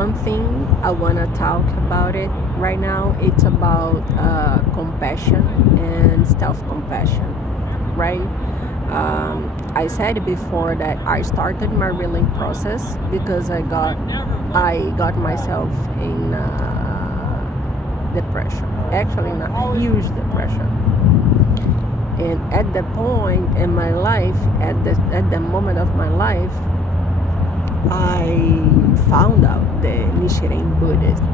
one thing I want to talk about it right now. It's about compassion and self-compassion, right? I said before that I started my healing process because I got myself in depression, actually in a huge depression. And at the point in my life, at the moment of my life, I found out the Nichiren Buddhism.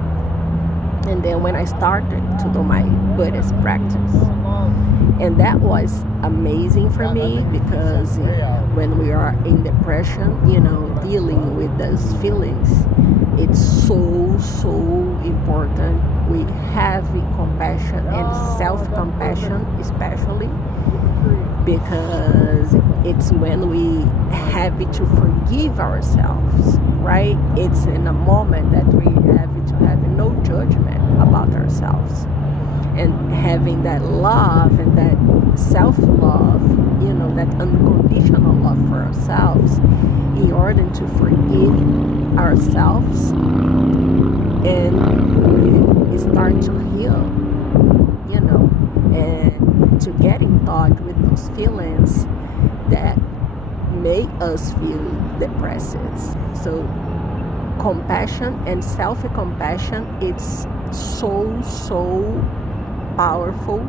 And then when I started to do my Buddhist practice, and that was amazing for me because when we are in depression, dealing with those feelings, it's so important we have compassion and self-compassion, especially because it's when we have to forgive ourselves, right? It's in a moment that we have to have no judgment about ourselves and having that love and that self-love, that unconditional love for ourselves in order to forgive ourselves and start to heal, and to get in touch with those feelings that make us feel depressed. So compassion and self-compassion, it's so powerful,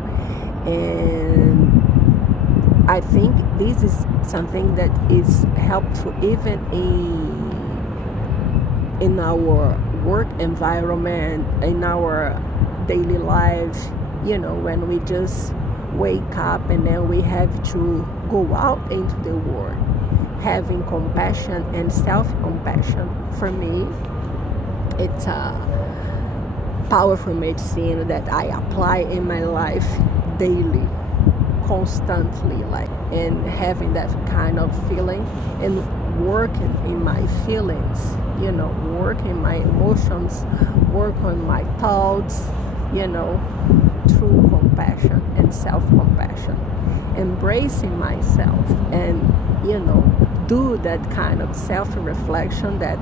and I think this is something that is helpful even in our work environment, in our daily lives, when we just wake up and then we have to go out into the world. Having compassion and self-compassion, for me, it's a powerful medicine that I apply in my life daily, constantly, and having that kind of feeling and working in my feelings, work in my emotions, work on my thoughts, through compassion and self-compassion, embracing myself, and do that kind of self-reflection that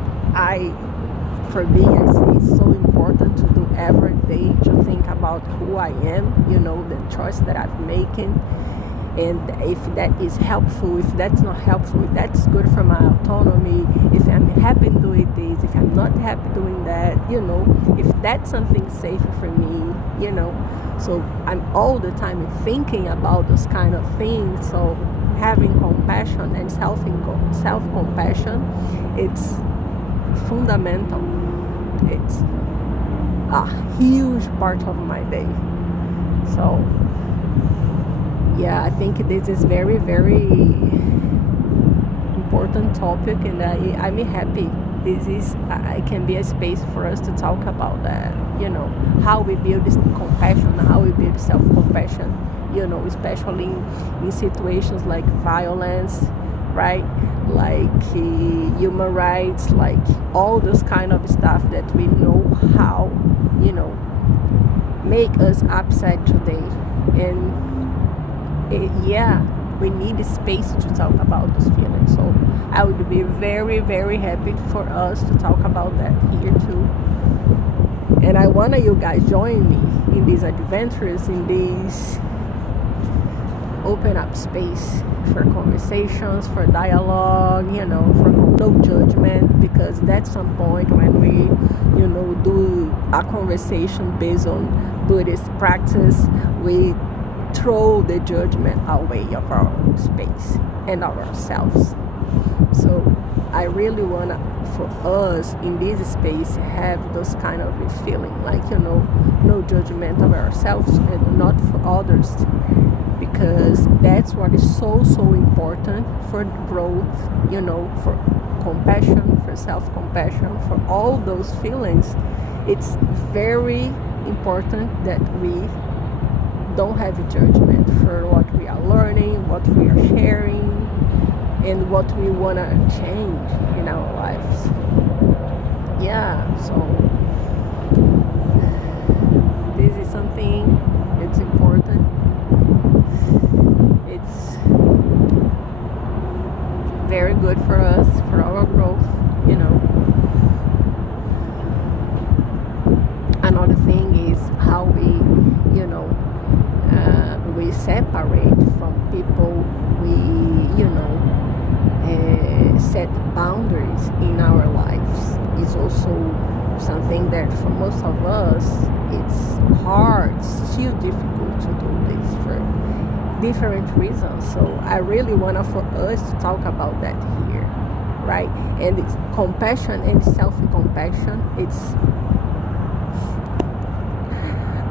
for me, I see it's so important to do every day, to think about who I am, the choice that I'm making. And if that is helpful, if that's not helpful, if that's good for my autonomy, if I'm happy doing this, if I'm not happy doing that, if that's something safe for me, So I'm all the time thinking about those kind of things. So having compassion and self-compassion, it's fundamental. It's a huge part of my day. So yeah, I think this is very important topic, and I'm happy I can be a space for us to talk about that, how we build this compassion, how we build self-compassion, especially in situations like violence, right? Like human rights, like all those kind of stuff that we know how, make us upset today. And we need a space to talk about those feelings. So I would be very happy for us to talk about that here too. And I want you guys join me in these adventures, in these open up space for conversations, for dialogue, for no judgment, because that's some point when we, do a conversation based on Buddhist practice, we throw the judgment away of our own space and ourselves. So I really want for us in this space have those kind of feeling, no judgment of ourselves and not for others, because that's what is so important for growth, for compassion, for self-compassion, for all those feelings. It's very important that we don't have a judgment for what we are learning, what we are sharing, and what we want to change in our lives. So this is something that's important. It's very good for us, for our growth, separate from people. We, set boundaries in our lives. It's also something that for most of us, it's hard, still difficult to do this for different reasons. So I really want for us to talk about that here, right? And it's compassion and self-compassion,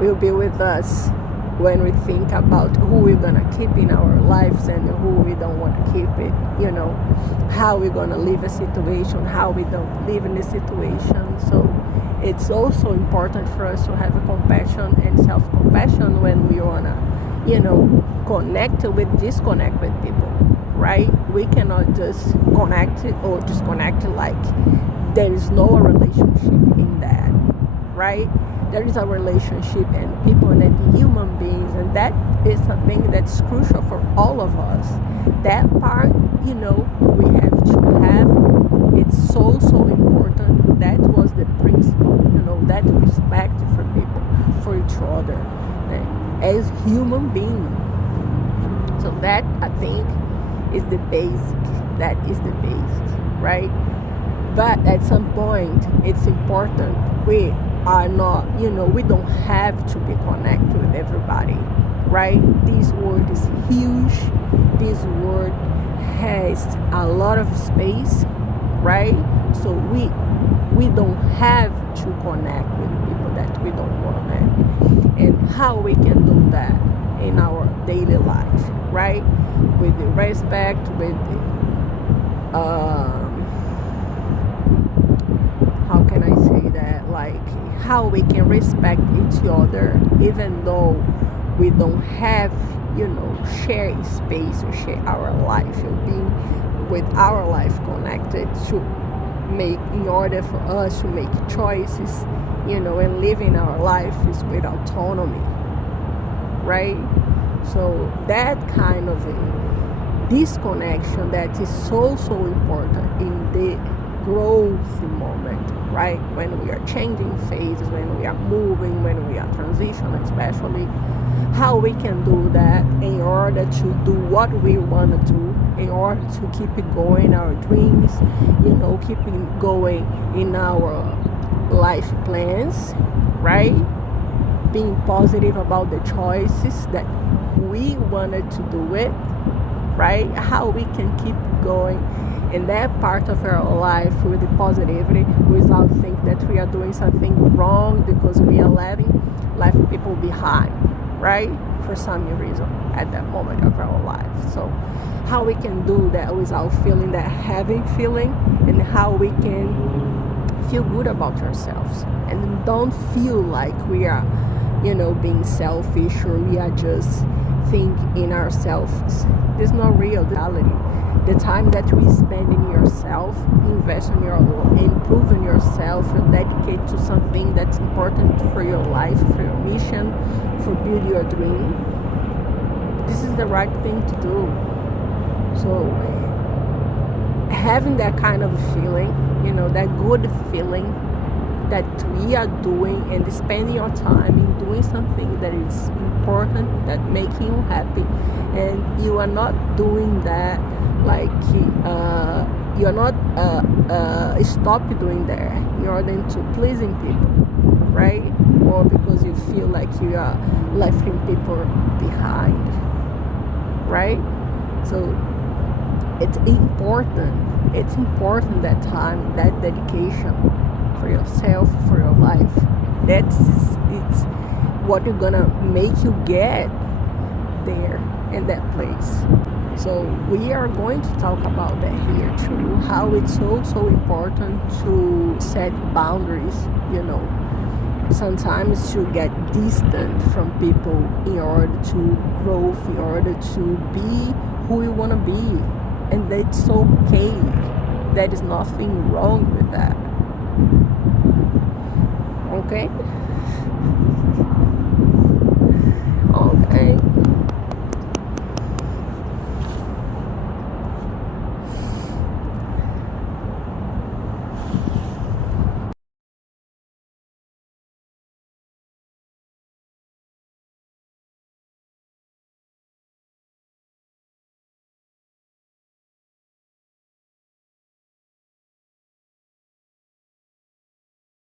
will be with us when we think about who we're gonna keep in our lives and who we don't want to keep it, how we're gonna live a situation, how we don't live in a situation. So it's also important for us to have a compassion and self-compassion when we wanna, disconnect with people, right? We cannot just connect or disconnect like there is no relationship in that, right? There is a relationship and people and human beings, and that is a thing that's crucial for all of us. That part, we have to have. It's so important. That was the principle, that respect for people, for each other, as human beings. So that, I think, is the basic. That is the basic, right? But at some point, it's important. We are not, we don't have to be connected with everybody, right? This world is huge. This world has a lot of space, right? So we don't have to connect with people that we don't want to. And how we can do that in our daily life, right? With the respect, with the, how can I say that? Like how we can respect each other, even though we don't have, share space or share our life, or being with our life connected to make, in order for us to make choices, and living our life is with autonomy, right? So that kind of a disconnection that is so important in the growth moment, right? When we are changing phases, when we are moving, when we are transitioning, especially how we can do that in order to do what we want to do, in order to keep it going, our dreams, keeping going in our life plans, right? Being positive about the choices that we wanted to do it, right? How we can keep going in that part of our life with the positivity without think that we are doing something wrong because we are left people behind, right? For some reason at that moment of our life. So how we can do that without feeling that heavy feeling, and how we can feel good about ourselves and don't feel like we are, being selfish, or we are just think in ourselves. There's no real reality. The time that we spend in yourself, invest in your improving yourself, and dedicate to something that's important for your life, for your mission, for build your dream. This is the right thing to do. So having that kind of feeling, that good feeling that we are doing, and spending your time in doing something that is important, that making you happy, and you are not doing that like you're not stop doing that in order to pleasing people, right? Or because you feel like you are leaving people behind, right? So it's important that time, that dedication for yourself, for your life. It's what you're gonna make you get there in that place. So we are going to talk about that here too, how it's so important to set boundaries, sometimes to get distant from people in order to grow, in order to be who you want to be, and that's okay. There is nothing wrong with that. Okay.